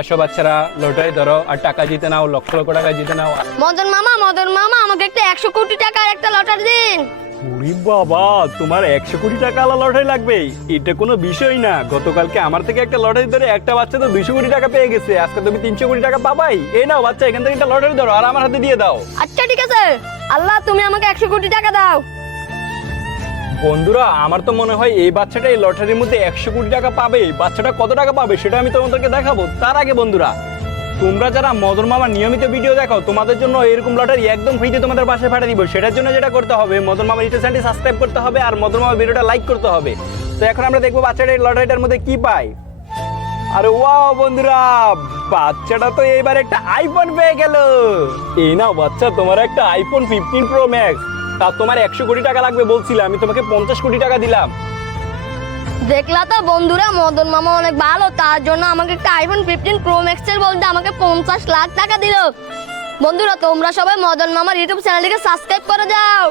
আসো বাচ্চারা, লটারি ধরো আর টাকা জিতে নাও, লক্ষ লক্ষ টাকা জিতে নাও। মদন মামা আমাকে একটা 100 কোটি টাকার একটা লটারি দিন। ওরে বাবা, তোমার 100 কোটি টাকা আলা লটারি লাগবে? এটা কোনো বিষয় না। গতকালকে আমার থেকে একটা লটারি ধরে একটা বাচ্চা তো 200 কোটি টাকা পেয়ে গেছে, আজকে তুমি 300 কোটি টাকা পাবাই। এই নাও বাচ্চা, এখান থেকে একটা লটারি ধরো আর আমার হাতে দিয়ে দাও। আচ্ছা ঠিক আছে, আল্লাহ তুমি আমাকে 100 কোটি টাকা দাও। বন্ধুরা, আমার তো মনে হয় এই বাচ্চাটা এই লটারির মধ্যে 100 কোটি টাকা পাবে। বাচ্চাটা কত টাকা পাবে সেটা আমি তোমাদেরকে দেখাবো। তার আগে বন্ধুরা, তোমরা যারা মদন মামার নিয়মিত ভিডিও দেখো, তোমাদের জন্য এরকম লটারি একদম ফ্রিতে তোমাদের বাসায় পাঠিয়ে দিব। সেটার জন্য যেটা করতে হবে, মদন মামার ইউটিউব চ্যানেলটি সাবস্ক্রাইব করতে হবে আর মদন মামার ভিডিওটা লাইক করতে হবে। তো এখন আমরা দেখবো বাচ্চাটা এই লটারিটার মধ্যে কি পায়। আরে ওয়াও বন্ধুরা, বাচ্চাটা তো এইবার একটা আইফোন পেয়ে গেল। এই নাও বাচ্চা, তোমার একটা আইফোন 15 প্রো ম্যাক্স। তা তোমার 100 কোটি টাকা লাগবে বলছিলে, আমি তোমাকে 50 কোটি টাকা দিলাম। দেখলা তো বন্ধুরা, মদন মামা অনেক ভালো, তার জন্য আমাকে একটা আইফোন 15 প্রো ম্যাক্স এর বলতে আমাকে 50 লাখ টাকা দিল। বন্ধুরা তোমরা সবাই মদন মামার ইউটিউব চ্যানেলটিকে সাবস্ক্রাইব করে দাও।